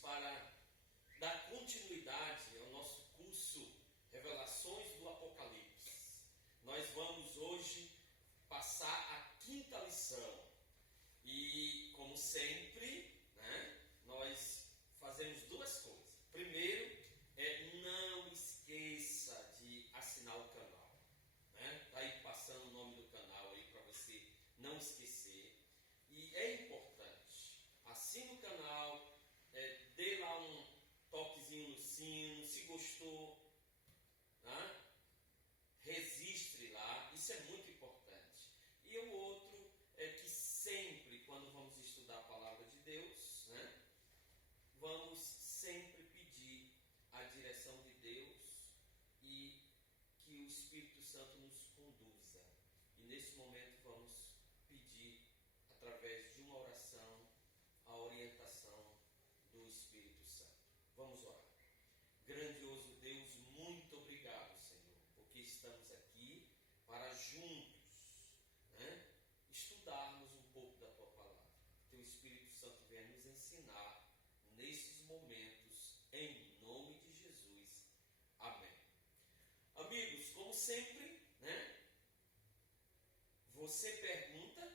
para dar continuidade ao nosso curso Revelações do Apocalipse. Nós vamos hoje passar a quinta lição. E, como sempre, nós fazemos duas coisas. Primeiro, não esqueça de assinar o canal. Está aí passando o nome do canal aí para você não esquecer. E é importante, assine o canal, dê lá um toquezinho no sino, se gostou, registre lá, isso é muito importante. E o outro é que sempre, quando vamos estudar a palavra de Deus, vamos sempre pedir a direção de Deus e que o Espírito Santo nos conduza. E nesse momento vamos pedir, através de uma oração, a orientação do Espírito Santo. Vamos orar. Grandioso Deus, muito obrigado, Senhor, porque estamos aqui para juntos estudarmos um pouco da Tua palavra. Que Teu Espírito Santo venha nos ensinar nesses momentos, em nome de Jesus. Amém. Amigos, como sempre, você pergunta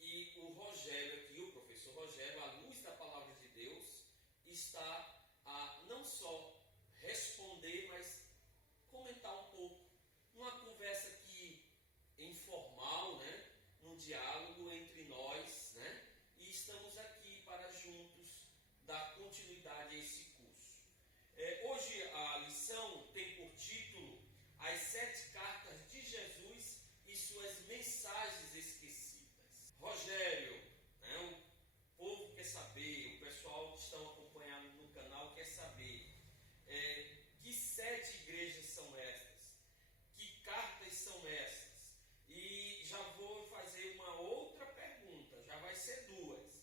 e o Rogério aqui, o professor Rogério, à luz da palavra de Deus, está a não só responder, mas comentar um pouco. Uma conversa aqui informal, num diálogo entre nós, e estamos aqui para juntos dar continuidade a esse curso. Hoje a lição tem por título As 7 Cartas de Jesus e Suas Mensagens Esquecidas. Rogério, o povo quer saber, o pessoal que estão acompanhando no canal quer saber que 7 igrejas são estas? Que cartas são estas? E já vou fazer uma outra pergunta, já vai ser duas.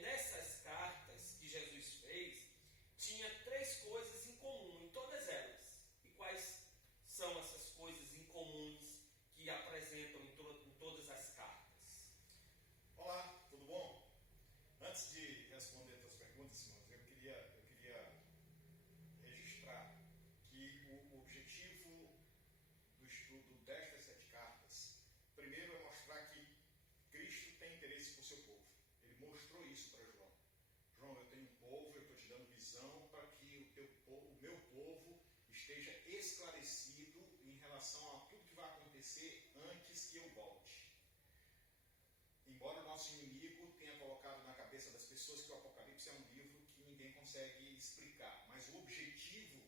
Nessas cartas que Jesus fez, tinha 3 coisas em comum em todas elas. E quais são essas coisas em comuns que apresentam em todas as cartas? Olá, tudo bom? Antes de responder as tuas perguntas, irmãos, eu queria registrar que o objetivo do estudo destas 7 cartas, primeiro é mostrar que Cristo tem interesse por seu povo. Ele mostrou isso para João. João, eu tenho um povo, eu estou te dando visão para que o meu povo esteja esclarecido em relação a tudo que vai acontecer antes que eu volte. Embora o nosso inimigo tenha colocado na cabeça das pessoas que o Apocalipse é um livro que ninguém consegue explicar, mas o objetivo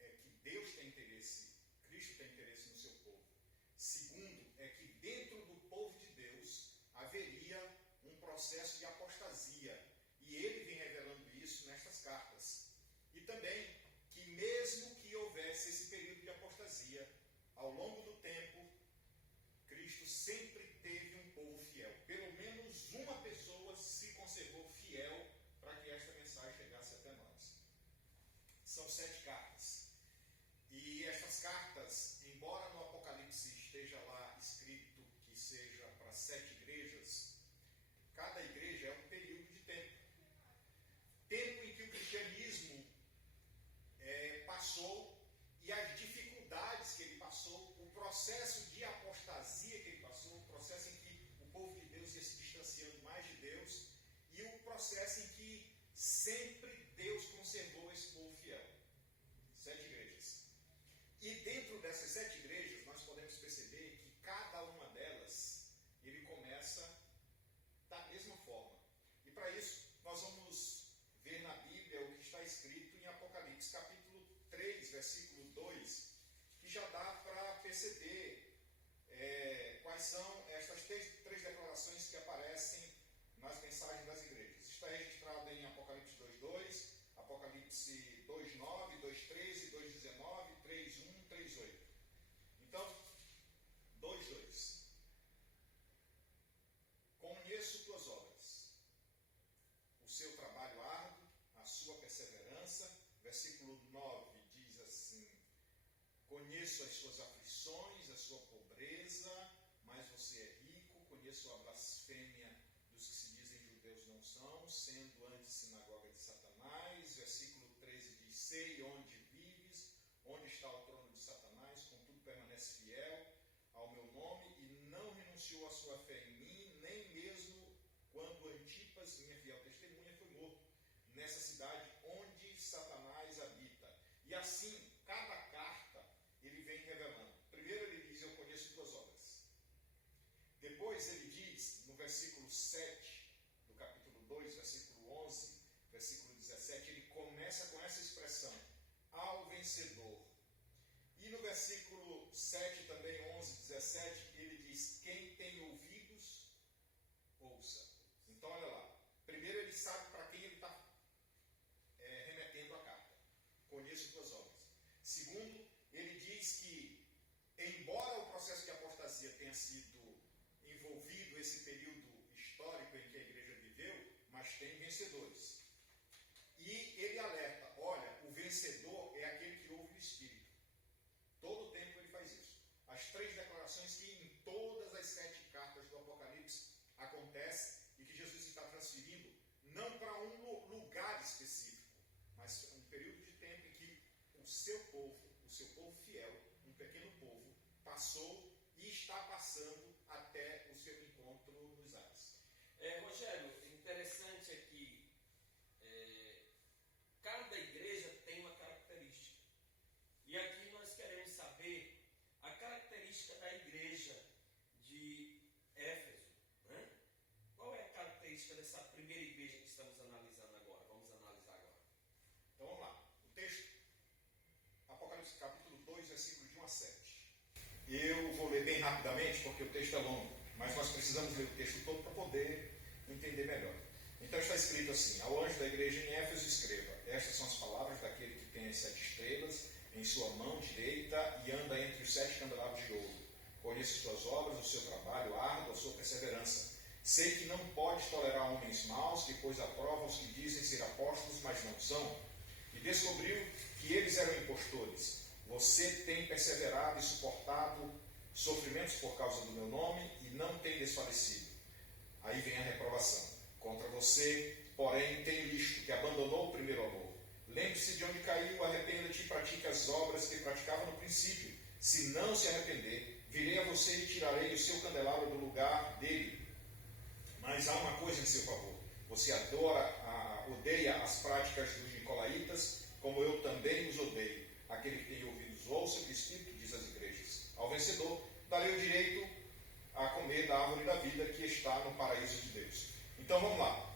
é que Deus tem interesse, Cristo tem interesse no seu povo. Segundo, é que dentro do povo de Deus haveria um processo de apostasia, e ele vem revelando isso nestas cartas. E também que mesmo que houvesse esse período de apostasia, ao longo do tempo, Cristo sempre teve um povo fiel. Pelo menos uma pessoa se conservou fiel para que esta mensagem chegasse até nós. São 7 cartas. E essas cartas, embora no Apocalipse esteja lá escrito que seja para 7 igrejas, cada igreja é um período de tempo. Tempo em que o cristianismo passou, e as dificuldades que ele passou, o processo de apostasia que ele passou, o processo em que o povo de Deus ia se distanciando mais de Deus, e o processo em que sempre Deus conservou esse povo fiel. 7 igrejas. E dentro dessas 7 igrejas, nós podemos perceber que cada uma delas, ele começa da mesma forma. E para isso, nós vamos ver na Bíblia o que está escrito em Apocalipse, capítulo 3, versículo 2, que já dá para perceber quais são estas 3 declarações que aparecem nas mensagens das igrejas. Está registrado em Apocalipse 2:2, Apocalipse 2:9, 2:13, 2:19, 3:1, 3:8. Então, 2:2. Conheço tuas obras, o seu trabalho árduo, a sua perseverança. Versículo 9 diz assim: conheço as suas aflições, a sua pobreza, mas você é rico. Conheço a blasfêmia dos que se dizem judeus, não unção, sendo antes sinagoga de Satanás. Versículo 13 diz: sei onde vives, onde está o trono de Satanás, contudo permanece fiel ao meu nome e não renunciou à sua fé em mim, nem mesmo quando Antipas, minha fiel testemunha, foi morto nessa cidade onde Satanás habita. E assim, cada carta ele vem revelando. Primeiro ele diz: eu conheço tuas obras. Depois ele diz, no versículo 7 do capítulo 2, versículo 11, versículo 17, ele começa com essa expressão: ao vencedor. E no versículo 7 também, 11, 17, ele diz: quem tem ouvidos, ouça. Então olha lá, primeiro ele sabe para quem ele está remetendo a carta. Conheço tuas obras. Segundo, ele diz que, embora o processo de apostasia tenha sido envolvido esse período histórico em que a igreja viveu, mas tem vencedores. E ele alerta: olha, o vencedor é aquele que ouve o Espírito. Todo o tempo ele faz isso. As 3 declarações que em todas as 7 cartas do Apocalipse acontece e que Jesus está transferindo não para um lugar específico, mas um período de tempo em que o seu povo fiel, um pequeno povo, passou e está passando até o seu encontro nos ares. Rogério, interessante é que cada igreja tem uma característica. E aqui nós queremos saber a característica da igreja de Éfeso. Né? Qual é a característica dessa primeira igreja que estamos analisando agora? Vamos analisar agora. Então vamos lá. O texto, Apocalipse capítulo 2, versículos de 1 a 7. Eu vou ler bem rapidamente porque o texto é longo, mas nós precisamos ler o texto todo para poder entender melhor. Então está escrito assim: ao anjo da igreja em Éfeso escreva: estas são as palavras daquele que tem as 7 estrelas em sua mão direita e anda entre os 7 candelabros de ouro. Conheço suas obras, o seu trabalho árduo, a sua perseverança. Sei que não podes tolerar homens maus, que pois aprovam os que dizem ser apóstolos, mas não são. E descobriu que eles eram impostores. Você tem perseverado e suportado sofrimentos por causa do meu nome e não tem desfalecido. Aí vem a reprovação. Contra você, porém, tenho isto, que abandonou o primeiro amor. Lembre-se de onde caiu, arrependa-te e pratique as obras que praticava no princípio. Se não se arrepender, virei a você e tirarei o seu candelabro do lugar dele. Mas há uma coisa em seu favor. Você odeia as práticas dos nicolaítas, como eu também os odeio. Aquele que tem ouvidos, ouça o que o Espírito diz às igrejas. Ao vencedor, darei o direito a comer da árvore da vida que está no paraíso de Deus. Então vamos lá.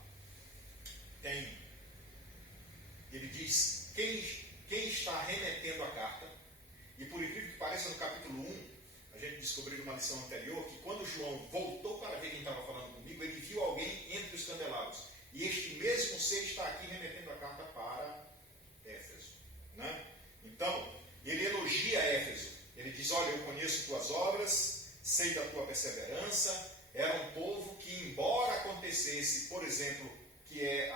Ele diz quem está remetendo a carta. E por incrível que pareça, no capítulo 1, a gente descobriu numa lição anterior que quando João voltou para ver quem estava falando comigo, ele viu alguém entre os candelabros. E este mesmo ser está aqui remetendo a carta para Éfeso. Né? Então, ele elogia Éfeso. Ele diz: olha, eu conheço tuas obras, sei da tua perseverança. Era um povo que, embora acontecesse, por exemplo, que é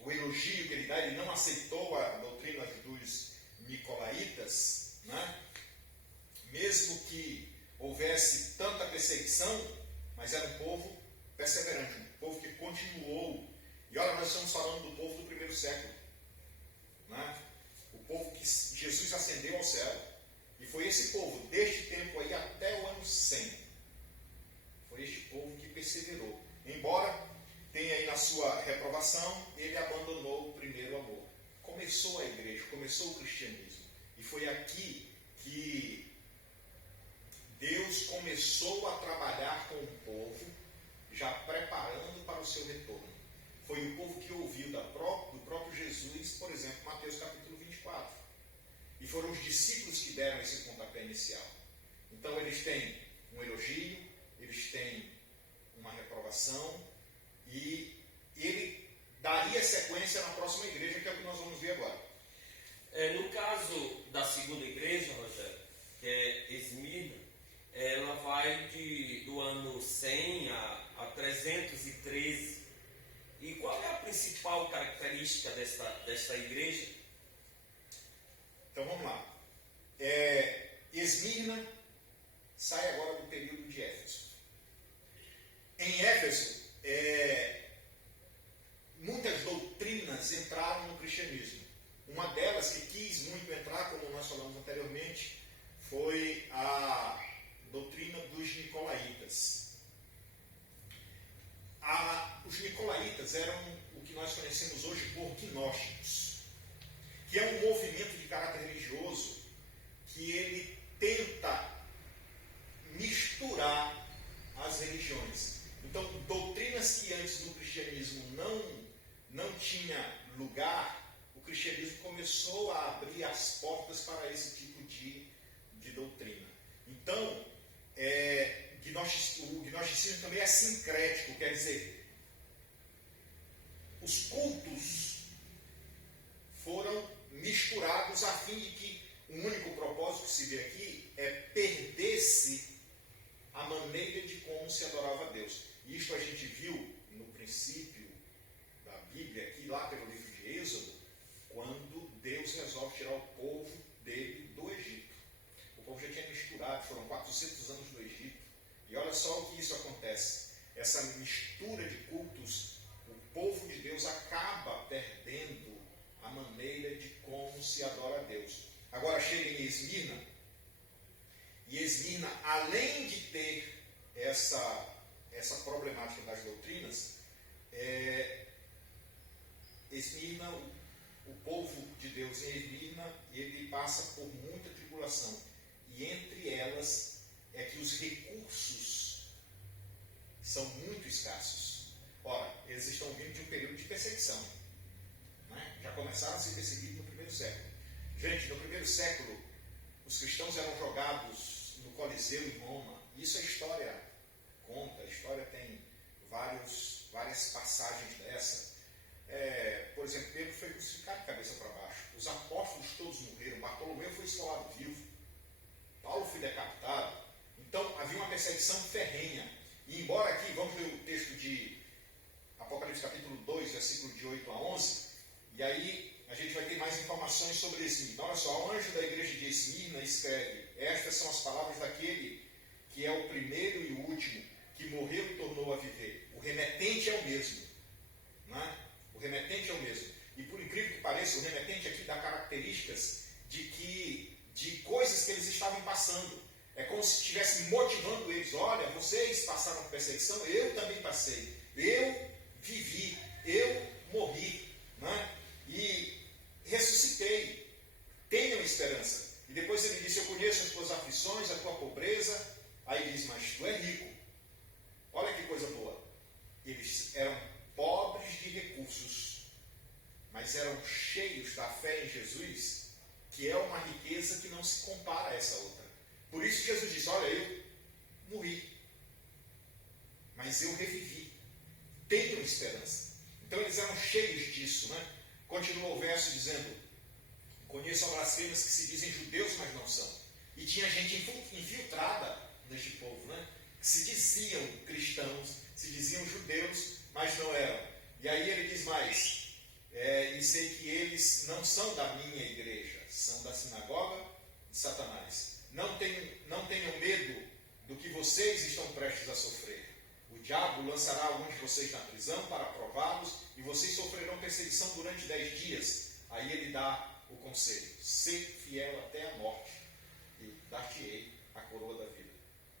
o elogio que ele dá, ele não aceitou a doutrina dos nicolaítas, né? Mesmo que houvesse tanta perseguição, mas era um povo perseverante, um povo que continuou. E olha, nós estamos falando do povo do primeiro século, né? O povo que Jesus ascendeu ao céu, e foi esse povo, deste tempo aí até o ano 100, foi este povo que perseverou. Embora tenha aí na sua reprovação, ele abandonou o primeiro amor. Começou a igreja, começou o cristianismo. E foi aqui que Deus começou a trabalhar com o povo, já preparando para o seu retorno. Foi o povo que ouviu do próprio Jesus, por exemplo, Mateus capítulo 24. E foram os discípulos que deram esse pontapé inicial. Então eles têm um elogio, eles têm uma reprovação, e ele daria sequência na próxima igreja, que é o que nós vamos ver agora. No caso da segunda igreja, Rogério, que é Esmirna, ela vai do ano 100 a 313. E qual é a principal característica desta igreja? Então vamos lá. Esmirna sai agora do período de Éfeso. Em Éfeso, Uma delas que quis muito entrar, como nós falamos anteriormente, foi a doutrina dos nicolaítas. Os nicolaítas eram o que nós conhecemos hoje por gnósticos, que é um movimento de caráter religioso que ele tenta misturar as religiões. Então, doutrinas que antes no cristianismo não tinha lugar, o cristianismo começou a abrir as portas para esse tipo de doutrina. Então, o gnosticismo também é sincrético, quer dizer, os cultos foram misturados a fim de que o único propósito que se vê aqui é perder-se a maneira de como se adorava a Deus. E isto a gente viu no princípio da Bíblia, aqui lá pelo livro de Êxodo, quando Deus resolve tirar o povo dele do Egito. O povo já tinha misturado, foram 400 anos no Egito. E olha só o que isso acontece. Essa mistura de cultos, o povo de Deus acaba perdendo a maneira de como se adora a Deus. Agora chega em Esmirna, e Esmirna, além de ter essa problemática das doutrinas, Esmirna, o povo de Deus em Esmirna, ele passa por muita tribulação. E entre elas é que os recursos são muito escassos. Ora, eles estão vindo de um período de perseguição. Né? Já começaram a ser perseguidos no primeiro século. Gente, no primeiro século, os cristãos eram jogados no Coliseu em Roma. Isso a história conta. A história tem várias passagens dessa. Por exemplo, Pedro foi crucificado de cabeça para baixo. Os apóstolos todos morreram. Bartolomeu foi esfolado vivo. Paulo foi decapitado. Então, havia uma perseguição ferrenha. E embora aqui, vamos ver o texto de Apocalipse capítulo 2, versículo de 8 a 11, e aí a gente vai ter mais informações sobre Esmirna. Olha só, o anjo da igreja de Esmirna escreve: estas são as palavras daquele que é o primeiro e o último, que morreu e tornou a viver. O remetente é o mesmo. Né? O remetente é o mesmo. E por incrível que pareça, o remetente aqui dá características de coisas que eles estavam passando. É como se estivesse motivando eles. Olha, vocês passaram por perseguição, eu também passei. Eu vivi, eu morri. Né? E ressuscitei. Tenham esperança. E depois ele disse: eu conheço as tuas aflições, a tua pobreza. Aí ele diz: mas tu é rico. Olha que coisa boa. Eles eram pobres de recursos, mas eram cheios da fé em Jesus, que é uma riqueza que não se compara a essa outra. Por isso Jesus diz: olha, eu morri, mas eu revivi. Tenham esperança. Então eles eram cheios disso. Né? Continua o verso dizendo: conheçam blasfemas que se dizem judeus, mas não são. E tinha gente infiltrada neste povo, né? Que se diziam cristãos, se diziam judeus, mas não eram. E aí ele diz mais: e sei que eles não são da minha igreja, são da sinagoga de Satanás. Não tenham medo do que vocês estão prestes a sofrer. O diabo lançará alguns de vocês na prisão para prová-los, e vocês sofrerão perseguição durante 10 dias. Aí ele dá o conselho: ser fiel até a morte, e dar-te-ei a coroa da vida.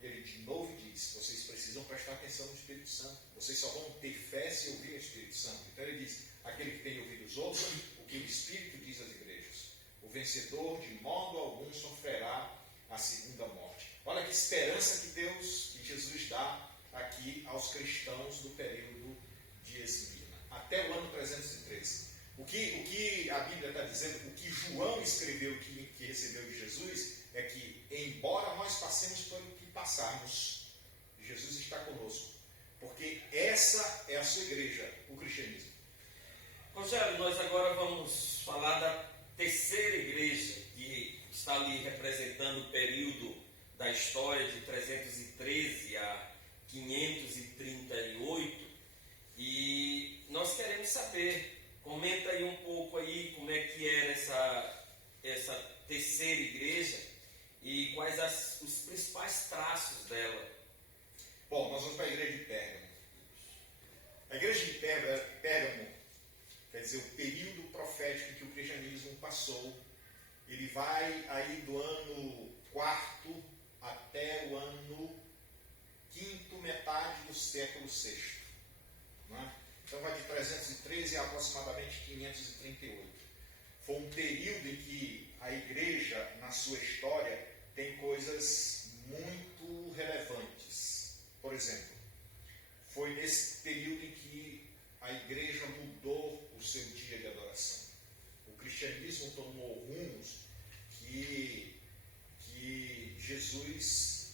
Ele de novo diz: vocês precisam prestar atenção no Espírito Santo. Vocês só vão ter fé se ouvir o Espírito Santo. Então ele diz: aquele que tem ouvidos ouça o que o Espírito diz às igrejas. O vencedor de modo algum sofrerá a segunda morte. Olha que esperança que Jesus dá aqui aos cristãos do período de Esmirna, até o ano 313. O que a Bíblia está dizendo, o que João escreveu que recebeu de Jesus, é que, embora nós passemos por o que passarmos, Jesus está conosco, porque essa é a sua igreja, o cristianismo. Rogério, nós agora vamos falar da terceira igreja, que está ali representando o período da história de 313 a 538, e nós queremos saber, comenta aí um pouco aí como é que era essa terceira igreja e quais os principais traços dela. Bom, nós vamos para a igreja de Pérgamo. A igreja de Pérgamo, quer dizer, o período profético em que o cristianismo passou. Ele vai aí do ano 4 até o ano 5º, metade do século VI. Né? Então vai de 313 a aproximadamente 538. Foi um período em que a igreja, na sua história, tem coisas muito relevantes. Por exemplo, foi nesse período em que a igreja mudou o seu dia de adoração. O cristianismo tomou rumos que Jesus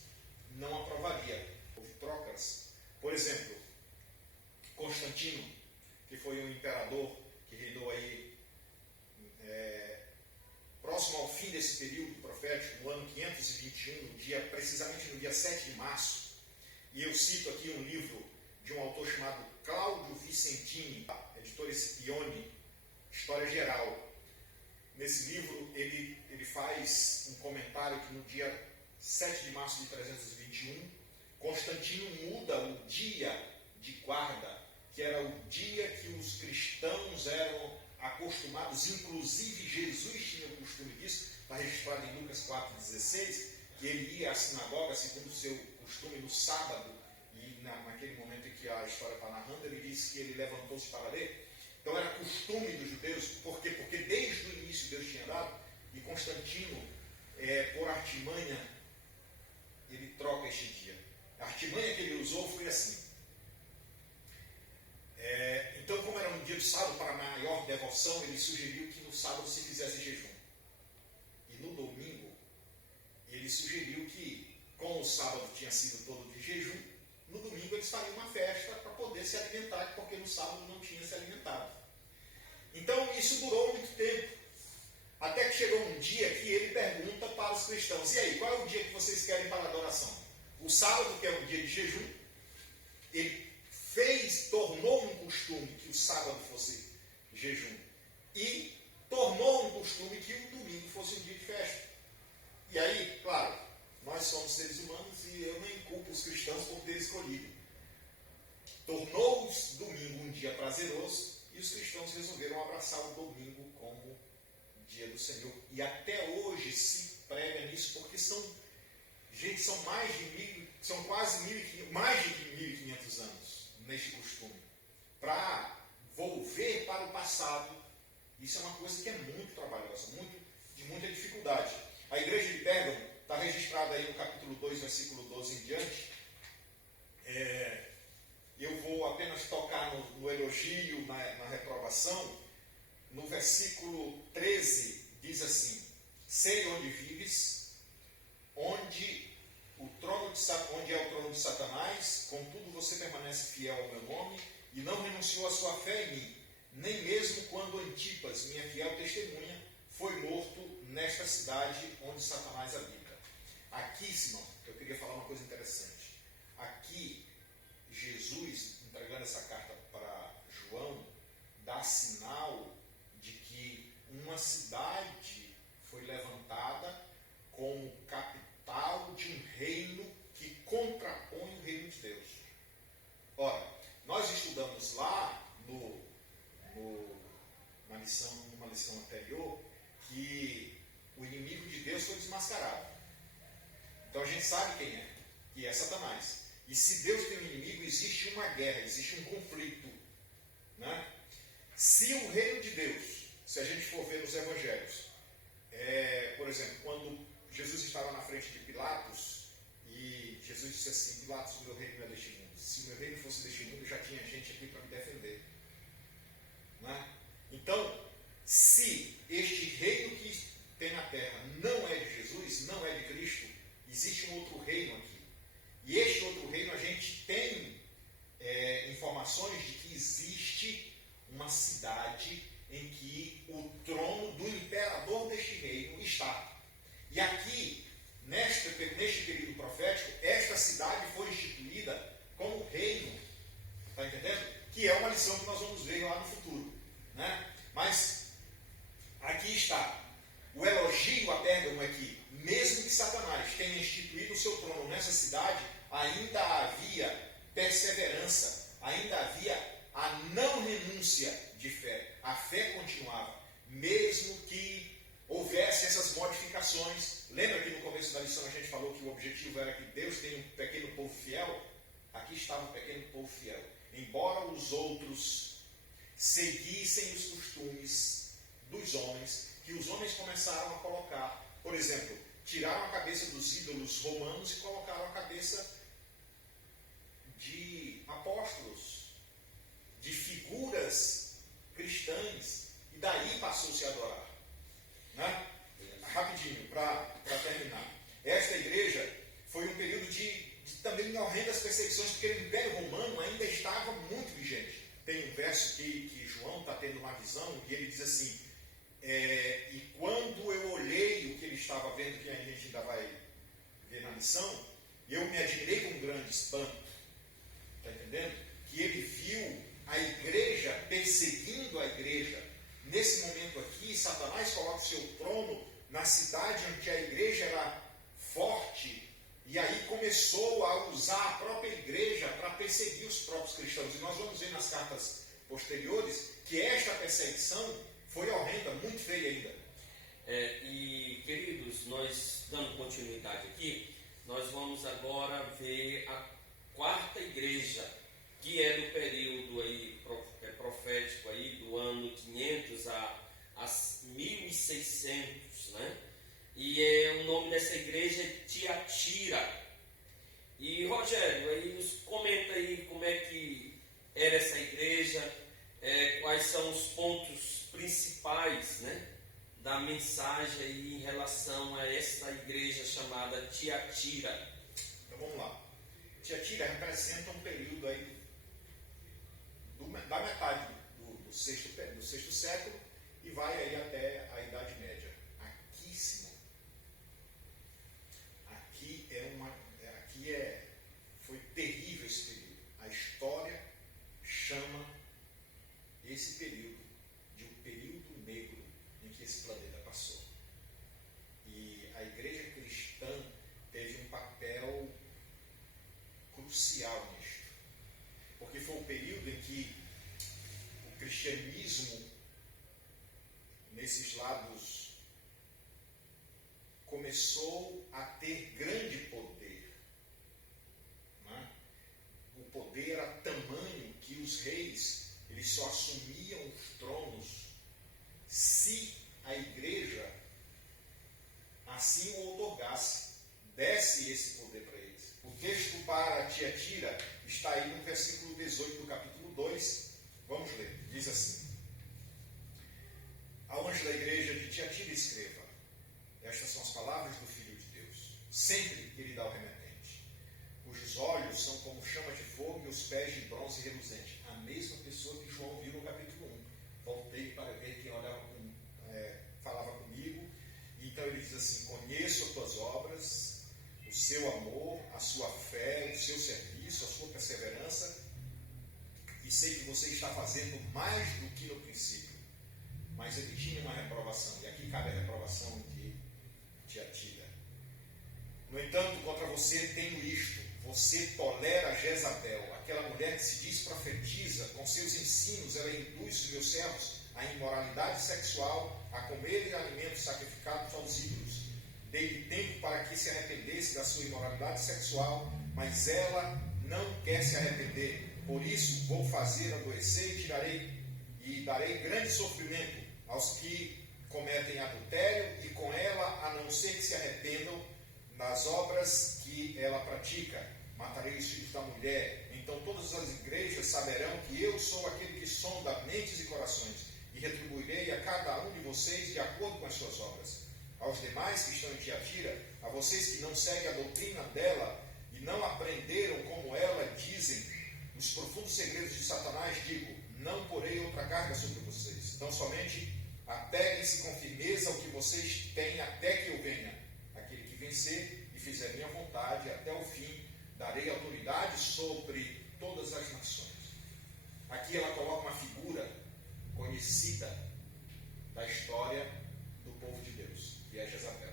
não aprovaria. Houve trocas. Por exemplo, Constantino, que foi um imperador que reinou aí próximo ao fim desse período profético, no ano 521, precisamente no dia 7 de março, e eu cito aqui um livro de um autor chamado Cláudio Vicentini, editor Scipione, História Geral. Nesse livro ele faz um comentário que no dia 7 de março de 321, Constantino muda o dia de guarda, que era o dia que os cristãos eram acostumados, inclusive Jesus tinha o costume disso, está registrado em Lucas 4,16, que ele ia à sinagoga, segundo o seu costume, no sábado, e naquele momento em que a história está narrando, ele diz que ele levantou-se para ler. Então era costume dos judeus, por quê? Porque desde o início Deus tinha dado, e Constantino, por artimanha, ele troca este dia. A artimanha que ele usou foi assim. Então, como era um dia de sábado para maior devoção, ele sugeriu que no sábado se fizesse jejum. E no domingo, ele sugeriu que, como o sábado tinha sido todo de jejum, no domingo eles fariam uma festa para poder se alimentar, porque no sábado não tinha se alimentado. Então, isso durou muito tempo. Até que chegou um dia que ele pergunta para os cristãos: e aí, qual é o dia que vocês querem para a adoração? O sábado, que é um dia de jejum, ele tornou um costume que o sábado fosse jejum e tornou um costume que o domingo fosse um dia de festa. E aí, claro, nós somos seres humanos e eu nem culpo os cristãos por ter escolhido. Tornou o domingo um dia prazeroso e os cristãos resolveram abraçar o domingo como dia do Senhor. E até hoje se prega nisso, porque são mais de 1.500 anos neste costume, para volver para o passado. Isso é uma coisa que é muito trabalhosa, de muita dificuldade. A igreja de Pérgamo está registrada aí no capítulo 2, versículo 12 em diante. Eu vou apenas tocar no elogio, na reprovação. No versículo 13 diz assim: sei onde vives, onde é o trono de Satanás, contudo você permanece fiel ao meu nome e não renunciou à sua fé em mim, nem mesmo quando Antipas, minha fiel testemunha, foi morto nesta cidade onde Satanás habita. Aqui, Simão, eu queria falar uma coisa interessante. Aqui, Jesus, entregando essa carta para João, dá sinal de que uma cidade foi levantada como capital de um reino que contrapõe o reino de Deus. Ora, nós estudamos lá numa lição anterior que o inimigo de Deus foi desmascarado. Então a gente sabe quem é, que é Satanás. E se Deus tem um inimigo, existe uma guerra, existe um conflito. Né? Se o reino de Deus, se a gente for ver nos evangelhos, por exemplo, quando Jesus estava na frente de Pilatos, e Jesus disse assim: Pilatos, o meu reino não é deste mundo. Se o meu reino fosse deste mundo, já tinha gente aqui para me defender. Né? Então, se este reino que tem na terra não é de Jesus, não é de Cristo, existe um outro reino aqui. E este outro reino, a gente tem informações de que existe uma cidade em que o trono do imperador deste reino está. E aqui, neste período profético, esta cidade foi instituída como reino. Está entendendo? Que é uma lição que nós vamos ver lá no futuro. Né? Mas, aqui está. O elogio a Pérgamo é que, mesmo que Satanás tenha instituído o seu trono nessa cidade, ainda havia perseverança, ainda havia a não renúncia de fé. A fé continuava, mesmo que gerações. Lembra que no começo da lição a gente falou que o objetivo era que Deus tenha um pequeno povo fiel? Aqui estava um pequeno povo fiel. Embora os outros seguissem os costumes dos homens, que os homens começaram a colocar, por exemplo, tiraram a cabeça dos ídolos romanos e colocaram a cabeça de apóstolos, de figuras cristãs, e daí passou-se a adorar. Né? Rapidinho, para terminar. Esta igreja foi um período de também horrendas perseguições, porque o Império Romano ainda estava muito vigente. Tem um verso que João está tendo uma visão, e ele diz assim, e quando eu olhei o que ele estava vendo, que a gente ainda vai ver na lição, eu me admirei com um grande espanto. Está entendendo? Que ele viu a igreja perseguindo a igreja. Nesse momento aqui, Satanás coloca o seu trono na cidade onde a igreja era forte, e aí começou a usar a própria igreja para perseguir os próprios cristãos. E nós vamos ver nas cartas posteriores que esta perseguição foi horrenda, muito feia ainda. E queridos, nós dando continuidade aqui, nós vamos agora ver a quarta igreja, que é do período aí profético aí, do ano 500 a 1600, né? E o nome dessa igreja é Tiatira. E Rogério, aí nos comenta aí como é que era essa igreja, quais são os pontos principais, né, da mensagem aí em relação a essa igreja chamada Tiatira. Então vamos lá. Tiatira representa um período aí da metade do sexto século e vai aí até a Idade Média. Foi terrível esse período. A história chama esse período de um período negro em que esse planeta passou. E a igreja cristã teve um papel crucial nisto. Porque foi o período em que o cristianismo, nesses lados, começou a ter grande poder. O poder era tamanho que os reis eles só assumiam os tronos se a igreja assim o outorgasse, desse esse poder para eles. O texto para Tiatira está aí no versículo 18 do capítulo 2. Vamos ler. Diz assim: ao anjo da igreja de Tiatira escreva: estas são as palavras do Filho de Deus, sempre que ele dá o remetente, cujos olhos são como chama de fogo e os pés de bronze reluzente. A mesma pessoa que João viu no capítulo 1. Voltei para ver quem falava comigo. Então ele diz assim: conheço as tuas obras, o seu amor, a sua fé, o seu serviço, a sua perseverança, e sei que você está fazendo mais do que no princípio. Mas ele tinha uma reprovação, e aqui cabe a reprovação de Tiatira. No entanto, contra você tenho isto: você tolera Jezabel, aquela mulher que se diz profetiza. Com seus ensinos ela induz os meus servos à imoralidade sexual, a comerem alimentos sacrificados aos ídolos. Dei-lhe tempo para que se arrependesse da sua imoralidade sexual, mas ela não quer se arrepender. Por isso vou fazer adoecer e darei grande sofrimento aos que cometem adultério, e com ela, a não ser que se arrependam das obras que ela pratica, matarei os filhos da mulher. Então todas as igrejas saberão que eu sou aquele que sonda mentes e corações, e retribuirei a cada um de vocês de acordo com as suas obras. Aos demais que estão em Tiatira, a vocês que não seguem a doutrina dela e não aprenderam como ela, dizem os profundos segredos de Satanás, digo: não porei outra carga sobre vocês. Então somente apeguem-se com firmeza ao que vocês têm até que eu venha. Aquele que vencer e fizer minha vontade até o fim, darei autoridade sobre todas as nações. Aqui ela coloca uma figura conhecida da história do povo de Deus, que é Jezabel.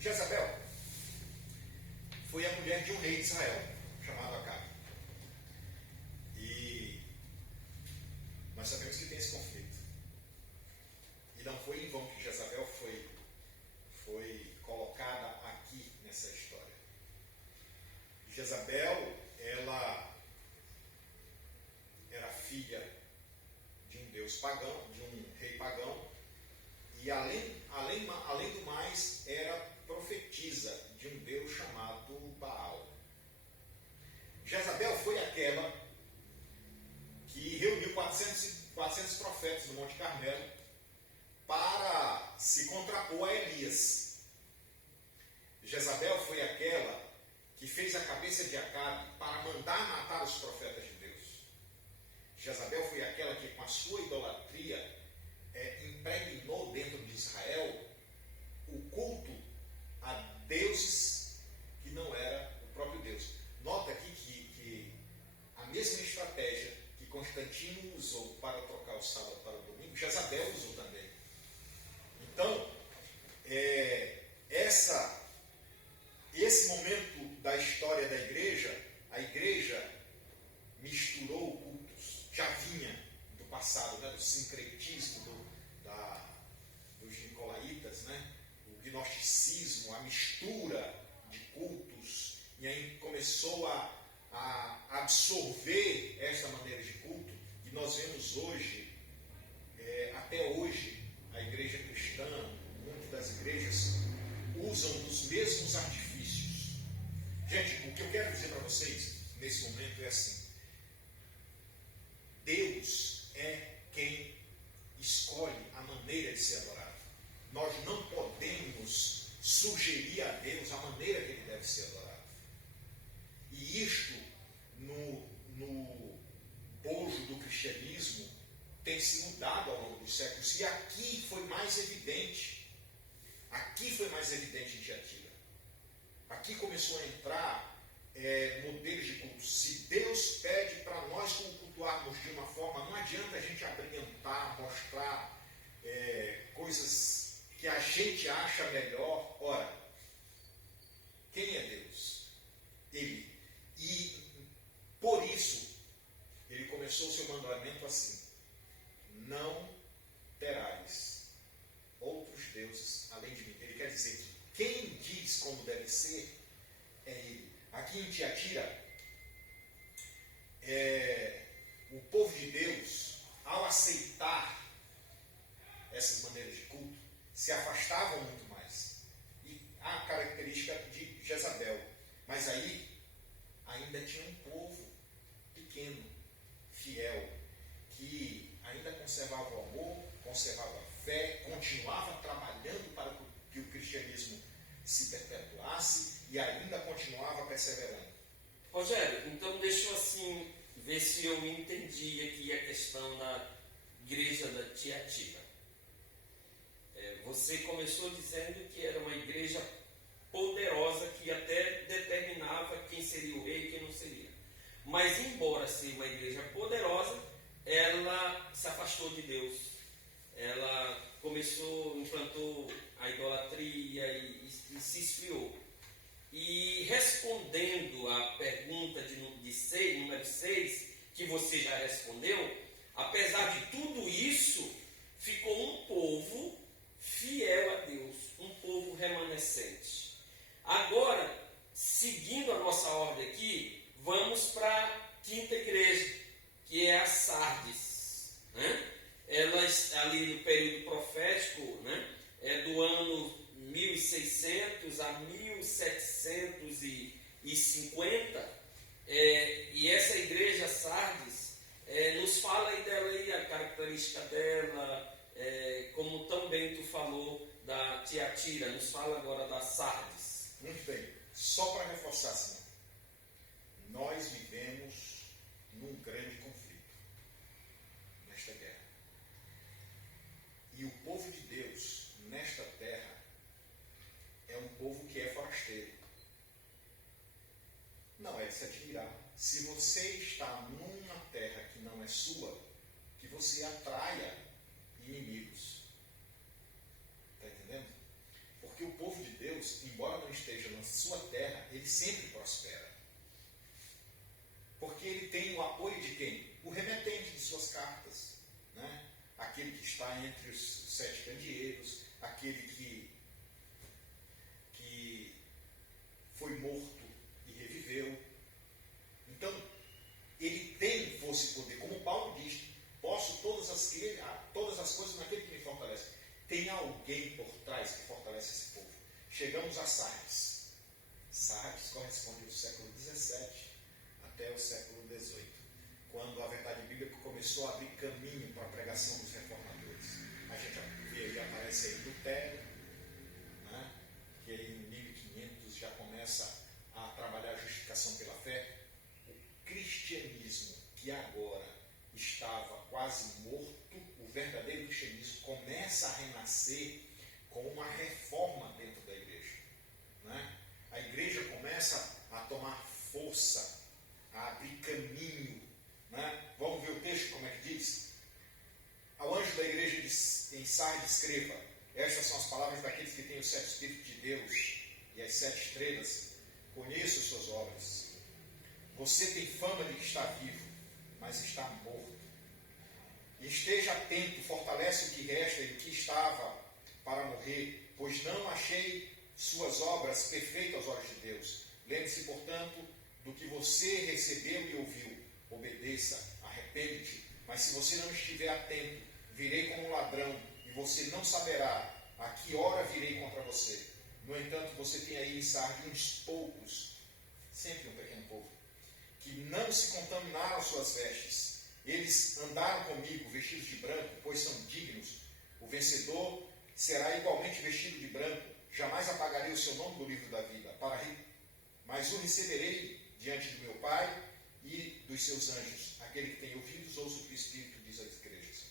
Jezabel foi a mulher de um rei de Israel, chamado Acabe. E nós sabemos que tem esse conflito. E não foi em vão que Jezabel foi colocada filha de um deus pagão, de um rei pagão, e além do mais, era profetisa de um deus chamado Baal. Jezabel foi aquela que reuniu 400 profetas no Monte Carmelo para se contrapor a Elias. Jezabel foi aquela que fez a cabeça de Acabe para mandar matar os profetas de Deus. Jezabel foi aquela que, com a sua idolatria, impregnou dentro de Israel o culto a deuses que não era o próprio Deus. Nota aqui que a mesma estratégia que Constantino usou para trocar o sábado para o domingo, Jezabel usou também. Então, esse momento da história da igreja, a igreja misturou cultos, já vinha do passado, né, do sincretismo, dos nicolaítas, né, o gnosticismo, a mistura de cultos, e aí começou a absorver essa maneira de culto, e nós vemos hoje, até hoje, a igreja cristã, muitas das igrejas usam dos mesmos artifícios. Gente, o que eu quero dizer para vocês nesse momento é assim: Deus é quem escolhe a maneira de ser adorado. Nós não podemos sugerir a Deus a maneira que ele deve ser adorado. E isto, no bojo do cristianismo, tem se mudado ao longo dos séculos. E aqui foi mais evidente. Aqui foi mais evidente em Tiatira. Aqui começou a entrar modelos de culto. Se Deus pede para nós cultuarmos de uma forma, não adianta a gente abrilhantar, mostrar coisas que a gente acha melhor. Ora, quem é Deus? Ele. E por isso, ele começou o seu mandamento assim: não terás outros deuses além de mim. Ele quer dizer que quem diz como deve ser é ele. Aqui em Tiatira, o povo de Deus, ao aceitar essas maneiras de culto, se afastavam muito mais. E a característica de Jezabel. Mas aí ainda tinha um povo pequeno, fiel, que ainda conservava o amor, conservava a fé, continuava trabalhando para que o cristianismo se perpetuasse e ainda continuava perseverando. Rogério, então deixa eu assim ver se eu entendi aqui a questão da igreja da Tiatira. Você começou dizendo que era uma igreja poderosa que até determinava quem seria o rei e quem não seria. Mas embora ser uma igreja poderosa, ela se afastou de Deus. Ela implantou a idolatria e se esfriou. E respondendo à pergunta número 6, que você já respondeu, apesar de tudo isso, ficou um povo fiel a Deus, um povo remanescente. Agora, seguindo a nossa ordem aqui, vamos para a quinta igreja, que é a Sardes. Né? Ela está ali no período profético, né? Do ano 1600 a 1750, e essa igreja Sardes nos fala aí dela, aí, a característica dela, como também tu falou da Tiatira, nos fala agora da Sardes. Muito bem, só para reforçar, senhor, nós vivemos num grande conflito nesta guerra. E o povo de Deus nesta terra é um povo que é forasteiro. Não é de se admirar. Se você está numa terra que não é sua, que você atraia inimigos. Está entendendo? Porque o povo de Deus, embora não esteja na sua terra, ele sempre prospera. Porque ele tem o apoio de quem? O remetente de suas cartas. Né? Aquele que está entre os 7 candeeiros, aquele que foi morto e reviveu. Então, ele tem força e poder. Como Paulo diz, todas as coisas naquele que me fortalece. Tem alguém por trás que fortalece esse povo. Chegamos a Sardes. Sardes corresponde ao século XVII até o século XVIII, quando a verdade bíblica começou a abrir caminho para a pregação dos reformadores. A gente vê aí, aparece aí Lutero, né, que em 1500 já começa a trabalhar a justificação pela fé. O cristianismo, que agora estava quase morto, o verdadeiro cristianismo começa a renascer com uma reforma dentro da igreja. Né? A igreja começa a tomar força, a abrir caminho. Né? Vamos ver o texto, como é que diz? Ao anjo da igreja em Sardes escreva: estas são as palavras daqueles que têm os 7 Espíritos de Deus e as 7 estrelas. Conheço suas obras. Você tem fama de que está vivo, mas está morto. E esteja atento, fortalece o que resta e o que estava para morrer, pois não achei suas obras perfeitas aos olhos de Deus. Lembre-se, portanto, do que você recebeu e ouviu. Obedeça, arrepende-te. Mas se você não estiver atento, virei como um ladrão, e você não saberá a que hora virei contra você. No entanto, você tem aí em Sardes uns poucos, sempre um pequeno povo, que não se contaminaram suas vestes. Eles andaram comigo vestidos de branco, pois são dignos. O vencedor será igualmente vestido de branco. Jamais apagarei o seu nome do livro da vida, mas o receberei diante do meu Pai e dos seus anjos. Aquele que tem ouvidos, ouça o que o Espírito diz às igrejas.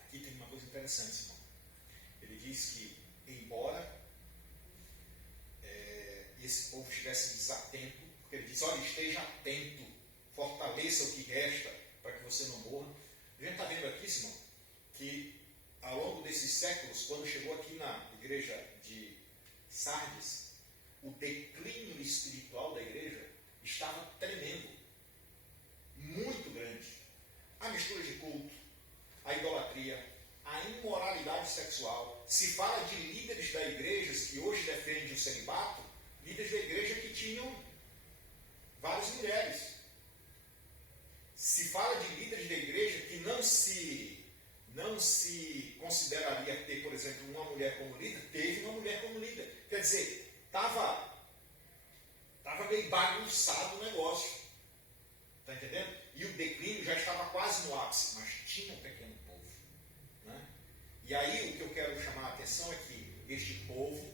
Aqui tem uma coisa interessante, irmão. Ele diz que, embora esse povo estivesse desatento, porque ele diz: olha, esteja atento, fortaleça o que resta, para que você não morra. A gente está vendo aqui, Simão, que ao longo desses séculos, quando chegou aqui na igreja de Sardes, o declínio espiritual da igreja estava tremendo, muito grande. A mistura de culto, a idolatria, a imoralidade sexual. Se fala de líderes da igreja que hoje defendem o celibato, líderes da igreja que tinham várias mulheres. Se fala de líderes da igreja que não se consideraria ter, por exemplo, uma mulher como líder, teve uma mulher como líder. Quer dizer, estava meio bagunçado o negócio. Está entendendo? E o declínio já estava quase no ápice, mas tinha um pequeno povo. Né? E aí o que eu quero chamar a atenção é que este povo,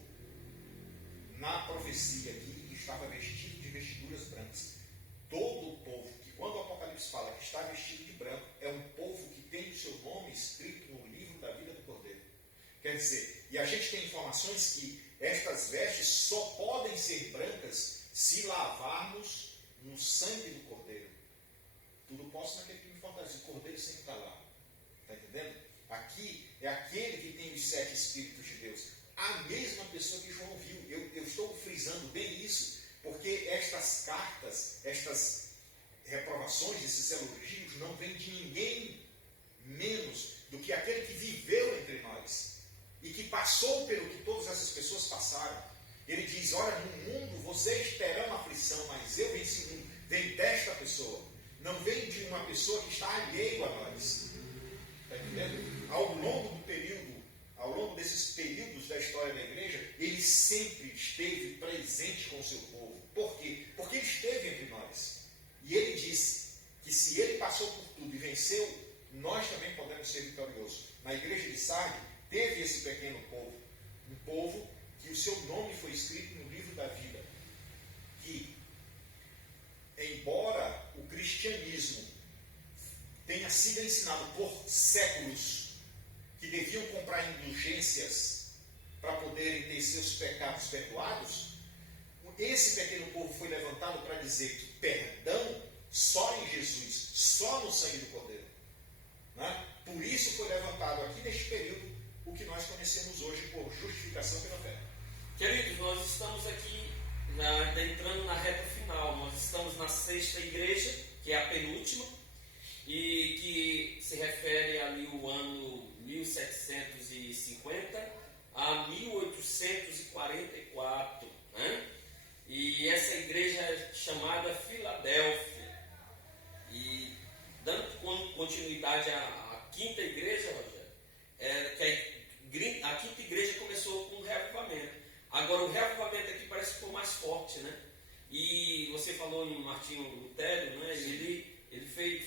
na profecia aqui, estava vestido de vestiduras brancas. Todo o povo, que quando o Apocalipse fala que está vestido de branco, é um povo que tem o seu nome escrito no livro da vida do Cordeiro. Quer dizer, e a gente tem informações que estas vestes só podem ser brancas se lavarmos no sangue do Cordeiro. Tudo posso naquele que me fortalece. O Cordeiro sempre está lá. Está entendendo? Aqui é aquele que tem os 7 Espíritos de Deus. A mesma pessoa que João viu. Eu estou frisando bem isso, porque estas cartas, estas reprovações, esses elogios, não vêm de ninguém menos do que aquele que viveu entre nós e que passou pelo que todas essas pessoas passaram. Ele diz: olha, no mundo vocês terão aflição, mas eu venci o mundo. Vem desta pessoa, não vem de uma pessoa que está alheio a nós. Está entendendo? Ao longo desses períodos da história da igreja, ele sempre esteve presente com o seu povo. Por quê? Porque ele esteve entre nós. E ele disse que se ele passou por tudo e venceu, nós também podemos ser vitoriosos. Na igreja de Sardes, teve esse pequeno povo. Um povo que o seu nome foi escrito no livro da vida. Que, embora o cristianismo tenha sido ensinado por séculos que deviam comprar indulgências para poderem ter seus pecados perdoados, esse pequeno povo foi levantado para dizer que perdão só em Jesus, só no sangue do Cordeiro. Né? Por isso foi levantado aqui neste período o que nós conhecemos hoje por justificação pela fé. Queridos, nós estamos aqui entrando na reta final. Nós estamos na 6ª igreja, que é a penúltima, e que se refere ali o ano 1750 a 1844. Né? E essa igreja é chamada Filadélfia. E dando continuidade à quinta igreja, Rogério, a quinta igreja começou com um reavivamento. Agora o reavivamento aqui parece que ficou mais forte, né? E você falou em Martinho Lutero, né?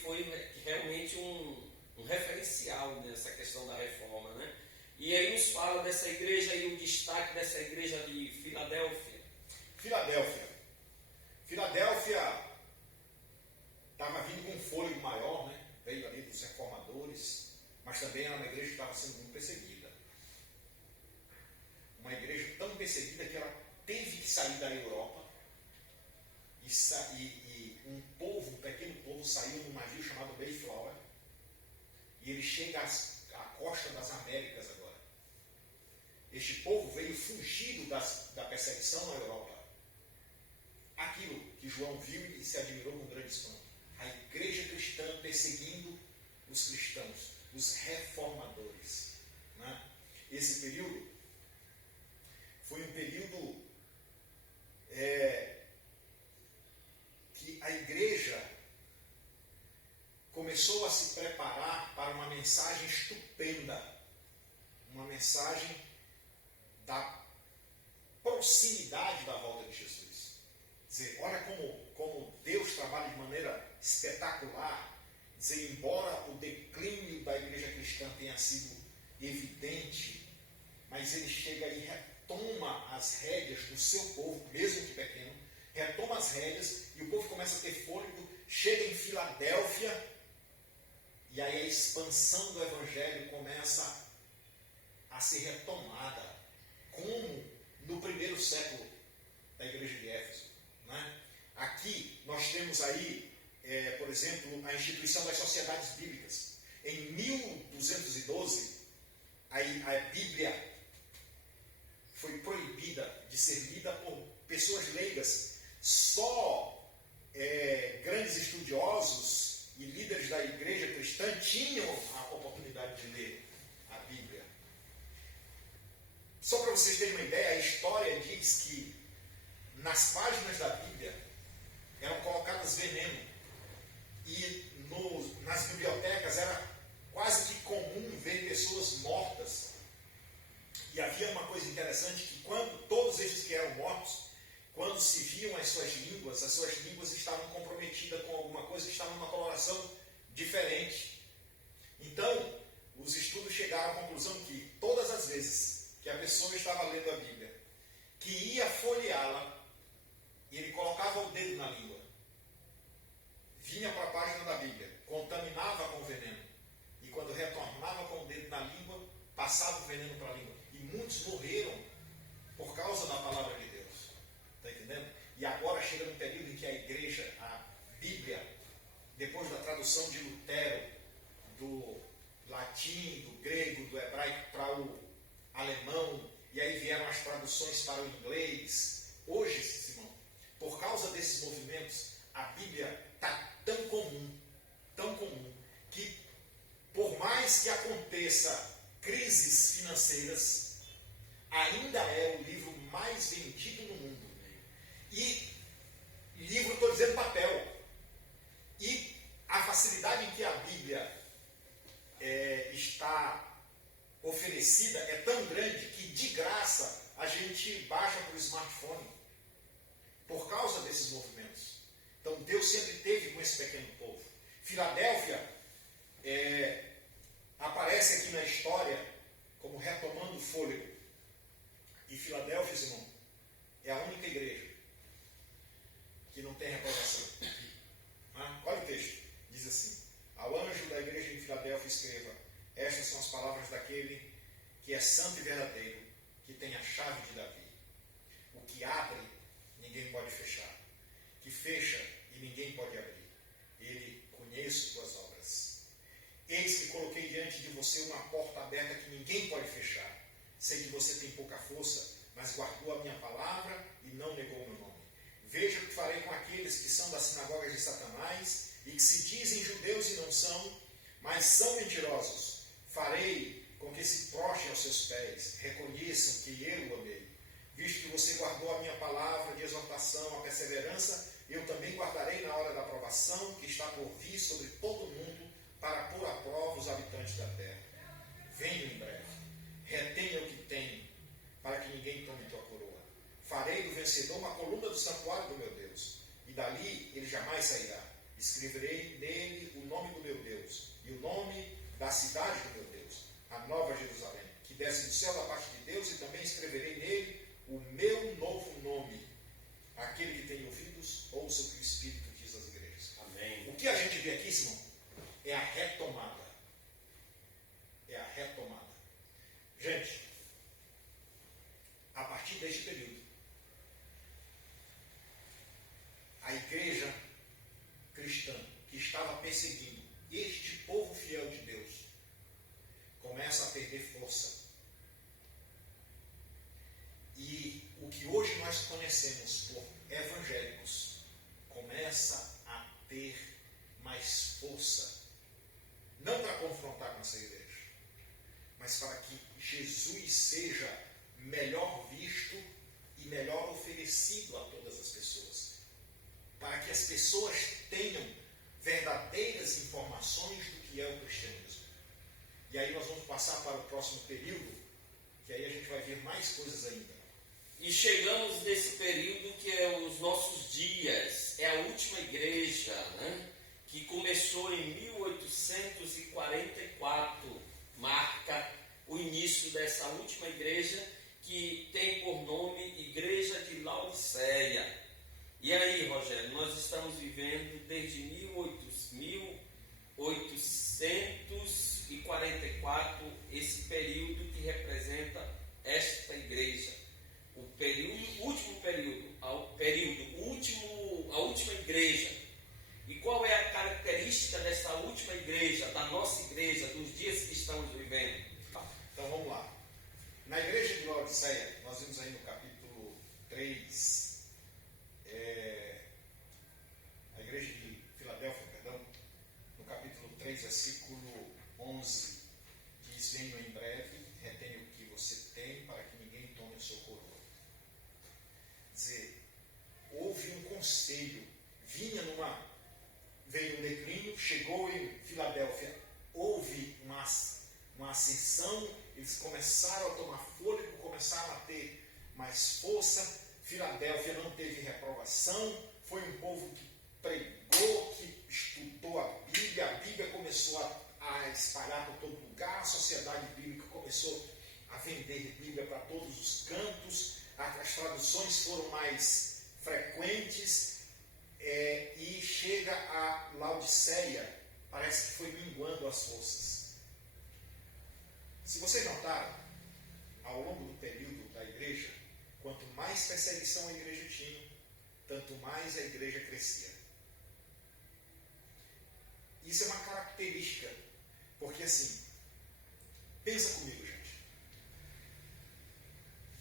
Foi realmente um referencial nessa questão da reforma, né? E aí nos fala dessa igreja e o destaque dessa igreja de Filadélfia. Filadélfia estava vindo com um fôlego maior, né? Veio ali dos reformadores, mas também era uma igreja que estava sendo muito perseguida. Uma igreja tão perseguida que ela teve que sair da Europa e um pequeno povo saiu num navio chamado Mayflower e ele chega à costa das Américas agora. Este povo veio fugido da perseguição na Europa. Aquilo que João viu e se admirou com grande espanto. A igreja cristã perseguindo os cristãos, os reformadores. Né? Esse período foi um período que a igreja começou a se preparar para uma mensagem estupenda, uma mensagem da proximidade da volta de Jesus. Dizer, olha como Deus trabalha de maneira espetacular. Dizer, embora o declínio da igreja cristã tenha sido evidente, mas ele chega e retoma as rédeas do seu povo, mesmo que pequeno, retoma as rédeas e o povo começa a ter fôlego, chega em Filadélfia e aí a expansão do evangelho começa a ser retomada, como no primeiro século da igreja de Éfeso. Né? Aqui nós temos aí, por exemplo, a instituição das sociedades bíblicas. Em 1212, a Bíblia foi proibida de ser lida por pessoas leigas. Só grandes estudiosos e líderes da igreja cristã tinham a oportunidade de ler a Bíblia. Só para vocês terem uma ideia, a história diz que nas páginas da Bíblia eram colocadas veneno. E nas bibliotecas era quase que comum ver pessoas mortas. E havia uma coisa interessante, que quando todos esses que eram mortos, quando se viam as suas línguas estavam comprometidas com alguma coisa, estavam numa coloração diferente. Então, os estudos chegaram à conclusão que todas as vezes que a pessoa estava lendo a Bíblia, que ia folheá-la, e ele colocava o dedo na língua, vinha para a página da Bíblia, contaminava com veneno, e quando retornava com o dedo na língua, passava o veneno para a língua. E muitos morreram por causa da palavra de Deus. Está entendendo? E agora chega no período em que a igreja, a Bíblia, depois da tradução de Lutero, do latim, do grego, do hebraico para o alemão, e aí vieram as traduções para o inglês. Hoje, Simão, por causa desses movimentos, a Bíblia está tão comum, que por mais que aconteça crises financeiras, ainda é o livro mais vendido no mundo. E livro, estou dizendo papel. E a facilidade em que a Bíblia está oferecida é tão grande que de graça a gente baixa para o smartphone por causa desses movimentos. Então Deus sempre teve com esse pequeno povo. Filadélfia aparece aqui na história como retomando o fôlego. E Filadélfia, irmão, é a única igreja que não tem reprovação. Olha o texto. Diz assim: ao anjo da igreja em Filadélfia escreva: estas são as palavras daquele que é santo e verdadeiro, que tem a chave de Davi. O que abre, ninguém pode fechar. Que fecha e ninguém pode abrir. Ele conhece tuas obras. Eis que coloquei diante de você uma porta aberta que ninguém pode fechar. Sei que você tem pouca força, mas guardou a minha palavra e não negou meu nome. Veja o que farei com aqueles que são das sinagogas de Satanás e que se dizem judeus e não são, mas são mentirosos. Farei com que se prostem aos seus pés, reconheçam que eu o amei. Visto que você guardou a minha palavra de exortação, a perseverança, eu também guardarei na hora da provação que está por vir sobre todo o mundo, para pôr à prova os habitantes da vencedor uma coluna do santuário do meu Deus, e dali ele jamais sairá. Escreverei nele o nome do meu Deus, e o nome da cidade do meu Deus, a nova Jerusalém, que desce do céu da parte de Deus, e também escreverei nele o meu novo nome. Aquele que tem ouvidos, ouça o que o Espírito diz às igrejas. Amém. O que a gente vê aqui, Simão, é a retomada. É a retomada. Gente, a partir deste período, a igreja cristã que estava perseguindo este povo fiel de Deus começa a perder força. E o que hoje nós conhecemos por evangélicos começa a ter mais força, não para confrontar com essa igreja, mas para que Jesus seja melhor visto e melhor oferecido a todas as pessoas, para que as pessoas tenham verdadeiras informações do que é o cristianismo. E aí nós vamos passar para o próximo período, que aí a gente vai ver mais coisas ainda. E chegamos nesse período que é os nossos dias, é a última igreja, né? Que começou em 1844, marca o início dessa última igreja, que tem por nome Igreja de Laodiceia. E aí, Rogério, nós estamos vivendo desde 1844 esse período que representa esta igreja. O a última igreja. E qual é a característica dessa última igreja, da nossa igreja, dos dias que estamos vivendo? Então vamos lá. Na igreja de Laodiceia, nós vimos aí no capítulo 3, a igreja de Filadélfia, perdão, no capítulo 3, versículo 11, diz: venho em breve, retenha o que você tem, para que ninguém tome o seu coroa. Dizer, houve um conselho, veio um declínio, chegou em Filadélfia, houve uma ascensão, eles começaram a tomar fôlego, começaram a ter mais força. Filadélfia não teve reprovação, foi um povo que pregou, que estudou a Bíblia começou a espalhar por todo lugar, a sociedade bíblica começou a vender Bíblia para todos os cantos, as traduções foram mais frequentes, e chega a Laodiceia, parece que foi minguando as forças. Se vocês notaram, ao longo do período da igreja, quanto mais perseguição a igreja tinha, tanto mais a igreja crescia. Isso é uma característica, porque assim, pensa comigo, gente.